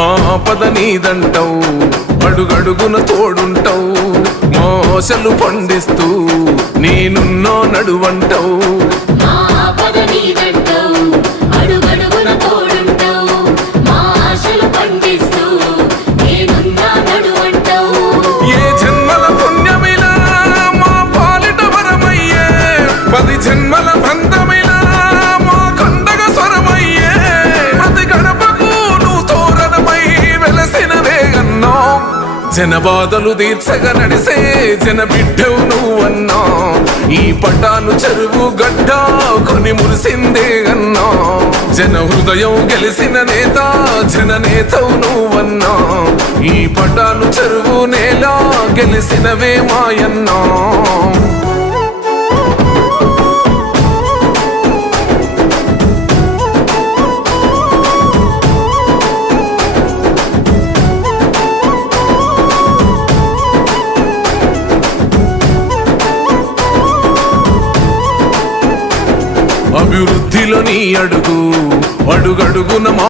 మా ఆపద నీదంటావు, అడుగడుగున తోడుంటావు, మా ఆశలు పండిస్తూ నేనున్నో నడువంటావు. ఏ జన్మల పుణ్యమిలా మా పాలిట వరమయ్యే, 10 జన్మల బంధమిలా మా కండగ స్వరమయ్యే, ప్రతి గడపకు నువ్వు తోరణమై వెలసినవే అన్నా. జనబాధలు తీర్చగా నడిసే జన బిడ్డవు నువ్వన్నా. ఈ పటాను చెరువు గడ్డ కొని మురిసిందే అన్నా. జన హృదయం గెలిసిన నేత జన నేతవు నువ్వన్నా. ఈ పటాను చెరువు నేల గెలిసినవే మాయన్నా. అభివృద్ధిలో నీ అడుగు అడుగడుగున